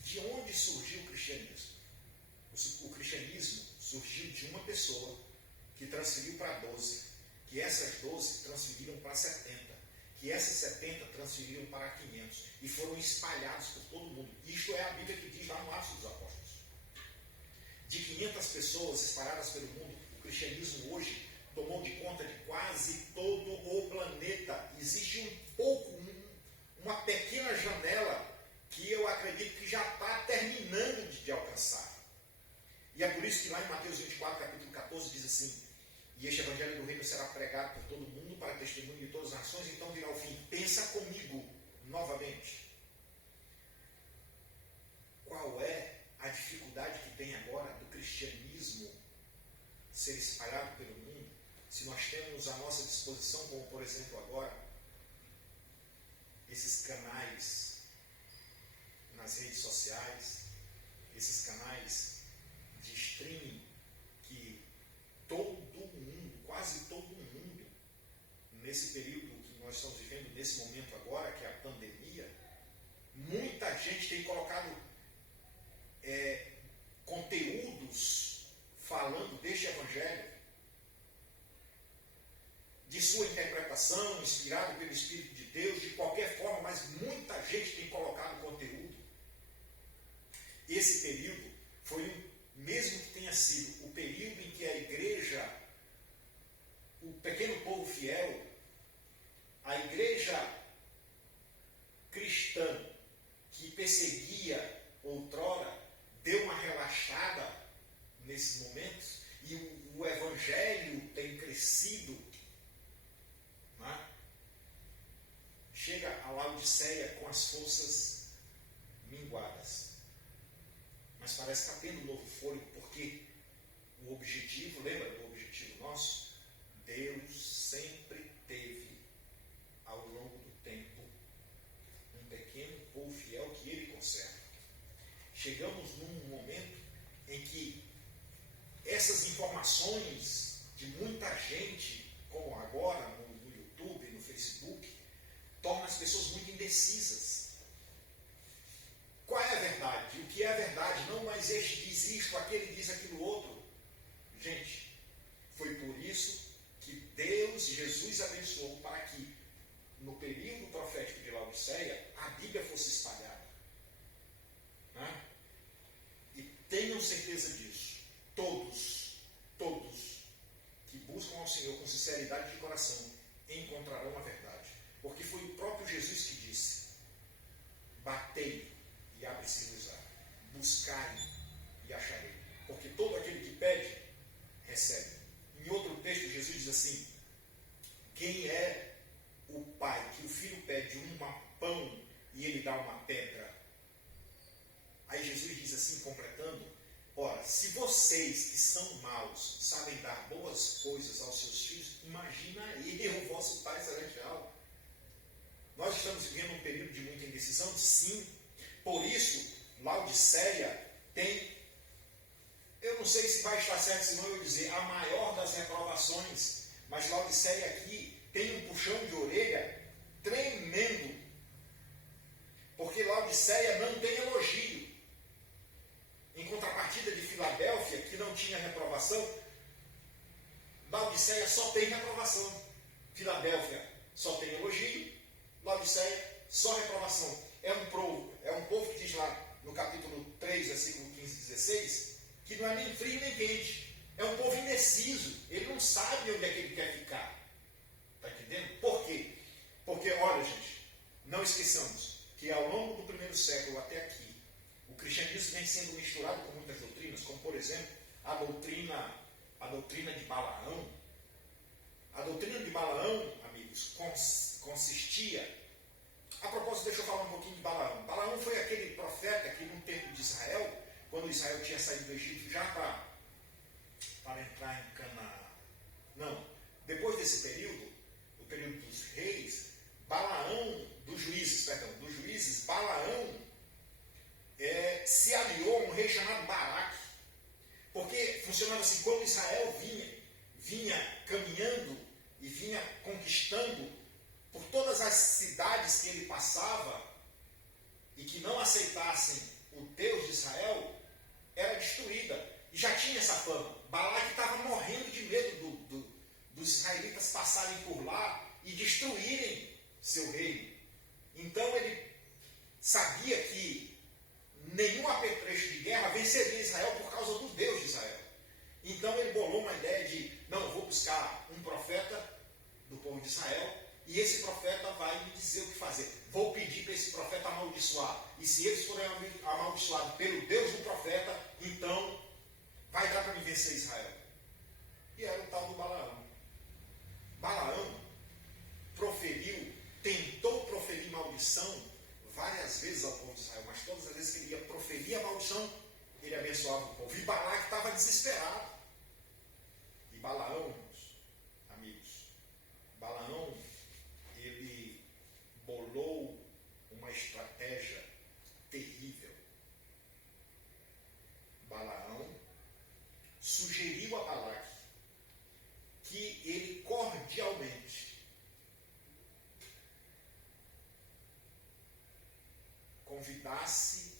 De onde surgiu o cristianismo? O cristianismo surgiu de uma pessoa que transferiu para 12, que essas 12 transferiram para 70, que essas 70 transferiram para 500 e foram espalhados por todo mundo. Isto é a Bíblia que diz lá no Atos dos Apóstolos. De 500 pessoas espalhadas pelo mundo, o cristianismo hoje tomou de conta de quase todo o planeta. Existe uma pequena janela que eu acredito que já está terminando de alcançar. E é por isso que lá em Mateus 24, capítulo 14, diz assim: e este evangelho do reino será pregado por todo mundo para testemunho de todas as nações, então virá o fim. Pensa comigo novamente. Qual é a dificuldade que tem agora do cristianismo ser espalhado pelo mundo, se nós temos à nossa disposição, como por exemplo agora, esses canais nas redes sociais, esses canais de streaming que quase todo mundo, nesse período que nós estamos vivendo, nesse momento agora, que é a pandemia, muita gente tem colocado conteúdos falando deste evangelho, de sua interpretação, inspirado pelo Espírito de Deus, de qualquer forma, mas muita gente tem colocado conteúdo. Esse período foi, mesmo que tenha sido o período em que a igreja, o pequeno povo fiel, a igreja cristã que perseguia outrora, deu uma relaxada Laodiceia com as forças minguadas. Mas parece que está tendo um novo fôlego, porque o objetivo, lembra do objetivo nosso? Deus sempre teve, ao longo do tempo, um pequeno povo fiel que Ele conserva. Chegamos num momento em que essas informações de muita gente, como agora no YouTube, no Facebook, tornam as pessoas muito indecisas. Qual é a verdade? O que é a verdade? Não, mas este diz isto, aquele diz aquilo outro. Gente, foi por isso que Deus e Jesus abençoou para que, no período profético de Laodiceia, a Bíblia fosse espalhada. Né? E tenham certeza disso. Todos que buscam ao Senhor com sinceridade de coração encontrarão a verdade. Porque foi o próprio Jesus que disse: batei e abre-se-vos-á, buscai e acharei. Porque todo aquele que pede, recebe. Em outro texto, Jesus diz assim: quem é o pai que o filho pede um pão e ele dá uma pedra? Aí Jesus diz assim, completando: ora, se vocês que são maus sabem dar boas coisas aos seus filhos, imagina aí o vosso Pai Celestial. Nós estamos vivendo um período de muita indecisão? Sim. Por isso, Laodiceia tem, eu não sei se vai estar certo, senão eu dizer, a maior das reprovações, mas Laodiceia aqui tem um puxão de orelha tremendo, porque Laodiceia não tem elogio. Em contrapartida de Filadélfia, que não tinha reprovação, Laodiceia só tem reprovação. Filadélfia só tem elogio, Laodiceia só reprovação. É um povo que diz lá no capítulo 3, versículo 15 e 16, que não é nem frio nem quente. É um povo indeciso. Ele não sabe onde é que ele quer ficar. Está entendendo? Por quê? Porque, olha, gente, não esqueçamos que ao longo do primeiro século até aqui, o cristianismo vem sendo misturado com muitas doutrinas, como, por exemplo, a doutrina de Balaão. A doutrina de Balaão, amigos, consistia... A propósito, deixa eu falar um pouquinho de Balaão. Balaão foi aquele profeta que, no tempo de Israel, quando Israel tinha saído do Egito já para entrar em Canaã. Não, depois desse período, o período dos reis, dos juízes, Balaão se aliou a um rei chamado Balaque. Porque funcionava assim, quando Israel vinha caminhando e vinha conquistando por todas as cidades que ele passava e que não aceitassem o Deus de Israel, era destruída. E já tinha essa fama. Balaque estava morrendo de medo dos israelitas passarem por lá e destruírem seu reino. Então ele sabia que nenhum apetrecho de guerra venceria Israel por causa do Deus de Israel. Então ele bolou uma ideia de, não, eu vou buscar um profeta do povo de Israel, e esse profeta vai me dizer o que fazer. Vou pedir para esse profeta amaldiçoar. E se eles forem amaldiçoados pelo Deus do profeta, então vai dar para me vencer Israel. E era o tal do Balaão. Balaão tentou proferir maldição várias vezes ao povo de Israel, mas todas as vezes que ele ia proferir a maldição, ele abençoava o povo. E Balaque estava desesperado. E Balaão, amigos, ele bolou uma estratégia terrível. Balaão sugeriu a Balaque que ele cordialmente convidasse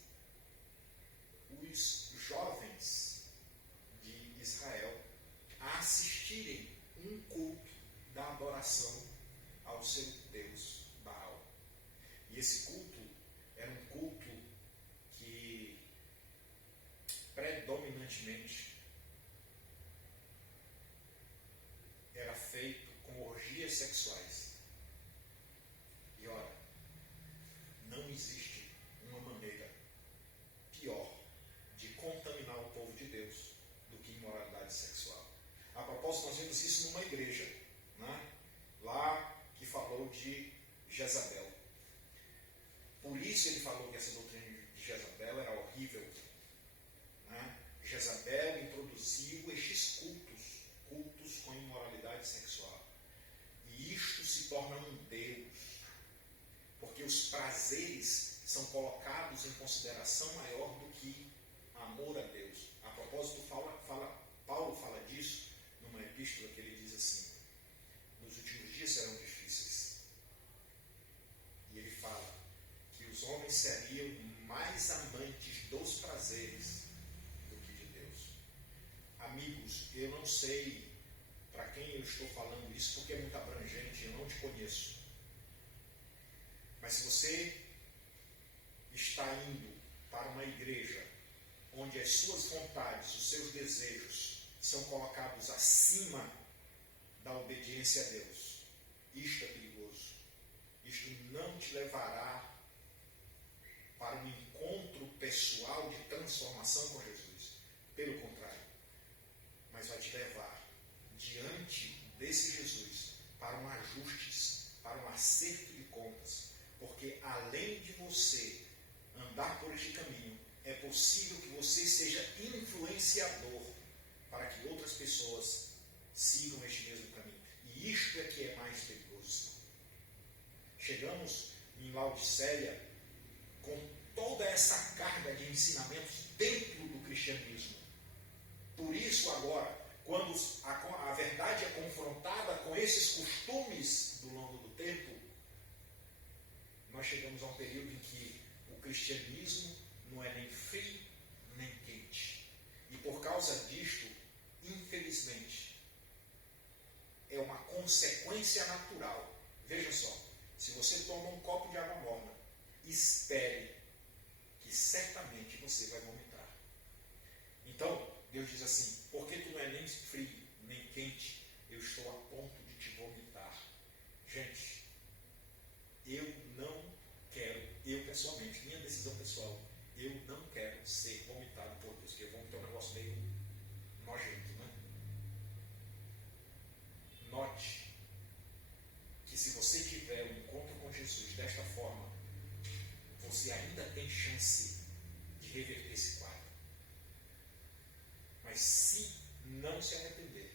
os jovens de Israel a assistirem um culto da adoração ao seu Deus Baal. E esse culto era um culto que predominantemente era feito com orgias sexuais. E ora, não existe uma maneira pior de contaminar o povo de Deus do que imoralidade sexual. A propósito, nós vemos isso numa igreja, né? Lá que falou de Jezabel. Por isso ele falou que essa doutrina de Jezabel era horrível. Né? Jezabel introduziu estes cultos com imoralidade sexual. E isto se torna um Deus, porque os prazeres são colocados em consideração maior do que amor a Deus. A propósito, Paulo fala disso numa epístola que ele diz assim: nos últimos dias serão difíceis. E ele fala que os homens seriam mais amantes dos prazeres do que de Deus. Amigos, eu não sei para quem eu estou falando isso, porque é muito abrangente, eu não te conheço. Mas se você está indo para uma igreja onde as suas vontades, os seus desejos são colocados acima da obediência a Deus, isto é perigoso. Isto não te levará para um encontro pessoal de transformação com Jesus. Pelo contrário, mas vai te levar diante desse Jesus para um ajuste, para um acerto de contas. Porque além de você andar por este caminho, é possível que você seja influenciador para que outras pessoas sigam este mesmo caminho. E isto é que é mais perigoso. Chegamos em Laodiceia com toda essa carga de ensinamentos dentro do cristianismo. Por isso agora, quando a verdade é confrontada com esses costumes do longo do tempo, nós chegamos a um período em que o cristianismo não é nem frio nem quente. E por causa disto, infelizmente, é uma consequência natural. Veja só, se você toma um copo de água morna, espere que certamente você vai vomitar. Então, Deus diz assim: porque tu não é nem frio nem quente, eu estou a ponto de te vomitar. Gente, eu não quero, eu pessoalmente, minha decisão pessoal, eu não quero ser vomitado por Deus, porque vômito é um negócio meio nojento, né? Note que se você tiver um encontro com Jesus desta forma, você ainda tem chance de reverter esse quadro. Mas se não se arrepender,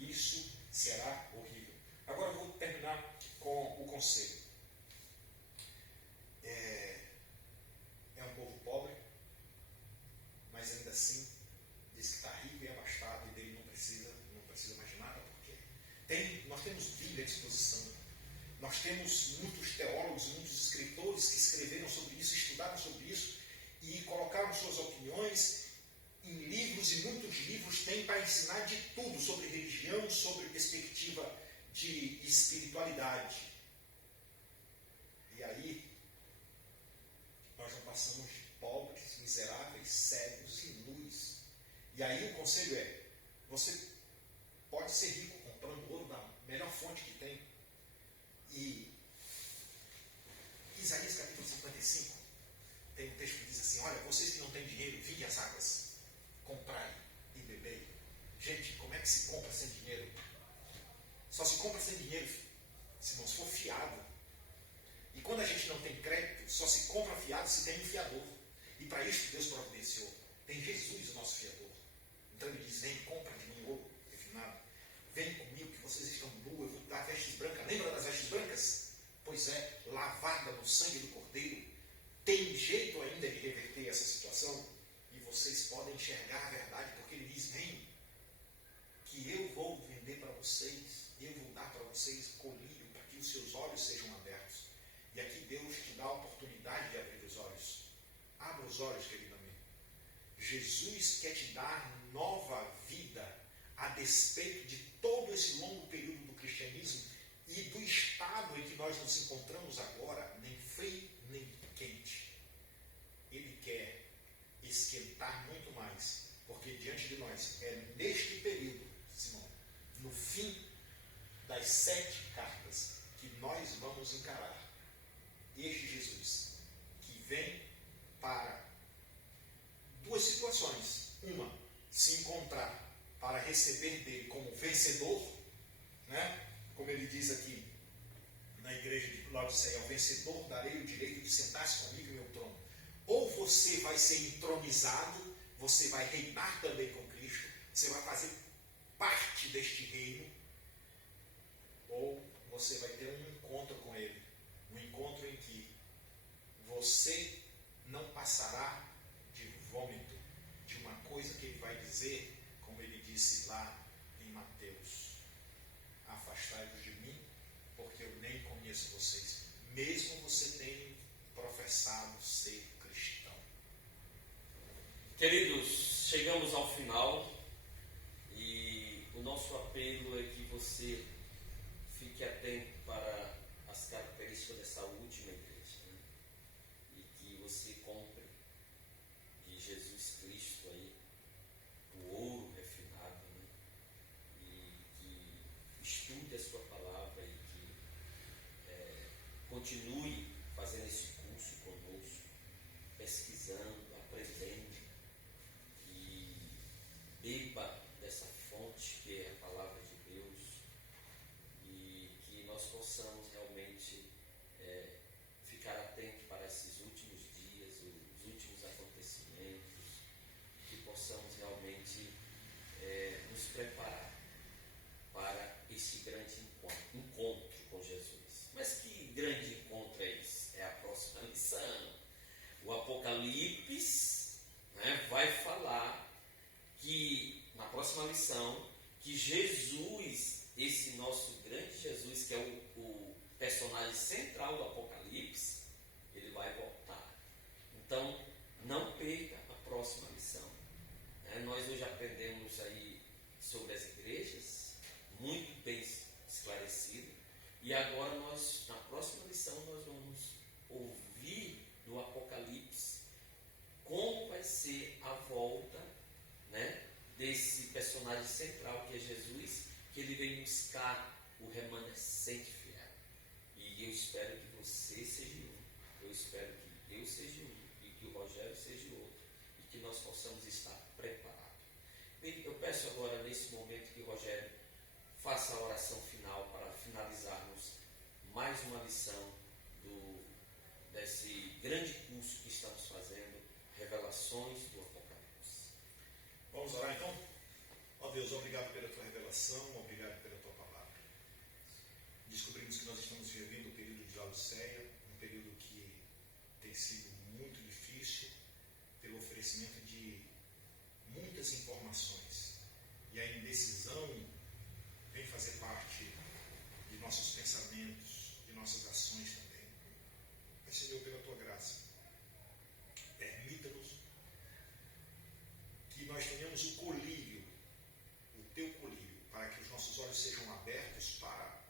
isso será horrível. Agora eu vou terminar com o conselho. É um povo pobre, mas ainda assim diz que está rico e abastado e dele não precisa mais nada, porque nós temos Bíblia à disposição. Nós temos muitos teólogos, muitos escritores que escreveram sobre isso, estudaram sobre isso e colocaram suas opiniões em livros, e muitos livros têm para ensinar de tudo sobre religião, sobre perspectiva de espiritualidade. E aí, nós não passamos de pobres, miseráveis, cegos e nus. E aí o conselho é: você pode ser rico comprando ouro da melhor fonte que tem. E Isaías capítulo 55, tem um texto que diz assim: olha, vocês que não têm dinheiro, vinde as águas, comprai e bebei. Gente, como é que se compra sem dinheiro? Só se compra sem dinheiro se não for fiado. E quando a gente não tem crédito, só se compra fiado se tem um fiador. E para isso Deus providenciou. Tem Jesus, o nosso fiador. Então ele diz: vem, compra de mim ouro refinado. Vem comigo que vocês estão nus, eu vou dar vestes brancas. Lembra das vestes brancas? Pois é, lavada no sangue do Cordeiro. Tem jeito ainda de reverter essa situação? E vocês podem enxergar a verdade, porque ele diz: vem, que eu vou vender para vocês, eu vou dar para vocês colírio, para que os seus olhos sejam abertos. E aqui Deus te dá a oportunidade de abrir os olhos. Abra os olhos, querido amigo. Jesus quer te dar nova vida, a despeito de todo esse longo período do cristianismo e do estado em que nós nos encontramos agora, nem frio nem quente. Ele quer esquentar muito mais, porque diante de nós é neste período, Simão, no fim das 7 cartas, que nós vamos encarar este Jesus, que vem para 2 situações. Uma, se encontrar para receber dele como vencedor, né? Como ele diz aqui, Laodiceia, ao vencedor darei o direito de sentar-se comigo em meu trono. Ou você vai ser entronizado, você vai reinar também com Cristo, você vai fazer parte deste reino, ou você vai ter um encontro com Ele. Um encontro em que você não passará de vômito, de uma coisa que Ele vai dizer, como Ele disse lá em Mateus: afastai-vos de mim, porque eu nem conheço vocês, mesmo você tenha professado ser cristão. Queridos, chegamos ao final e o nosso apelo é que você fique atento para as características dessa última igreja, né? E que você compre de Jesus Cristo aí o ouro refinado, né? E que estude a sua palavra e que continue fazendo esse curso conosco, pesquisando, aprendendo, e beba dessa fonte que é a palavra de Deus, e que nós possamos realmente ficar atentos para esses últimos dias, os últimos acontecimentos, que possamos realmente nos preparar para esse grande encontro com Jesus. Mas que grande encontro é esse? É a próxima lição. O Apocalipse, né, vai falar que, na próxima lição, que Jesus, esse nosso grande Jesus, que é o personagem central do Apocalipse, ele vai voltar. Então, não perca a próxima lição. Nós hoje aprendemos aí sobre as igrejas, muito bem esclarecido, e agora na próxima lição, nós vamos ouvir do Apocalipse como vai ser a volta, né, desse personagem central que é Jesus, que ele vem buscar o remanescente fiel. E eu espero que você seja um, eu espero que eu seja um, e que o Rogério seja outro, e que nós possamos estar preparados. Bem, eu peço agora, nesse momento, que o Rogério faça a oração final para finalizarmos mais uma lição desse grande curso que estamos fazendo, Revelações do Apocalipse. Vamos orar então? Ó Deus, obrigado pela tua revelação, obrigado pela tua palavra. Descobrimos que nós estamos vivendo o período de Laodiceia, um período que tem sido muito difícil, pelo oferecimento de muitas informações. E a indecisão vem fazer parte de nossos pensamentos, de nossas ações também. Mas, Senhor, pela tua graça, permita-nos que nós tenhamos o colírio, o teu colírio, para que os nossos olhos sejam abertos para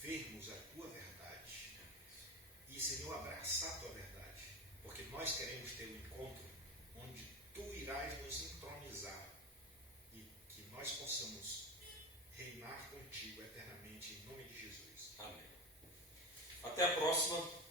vermos a tua verdade e, Senhor, abraçar a tua verdade, porque nós queremos ter um encontro onde tu irás nos entronizar e que nós possamos reinar contigo eternamente, em nome de Jesus. Amém. Até a próxima.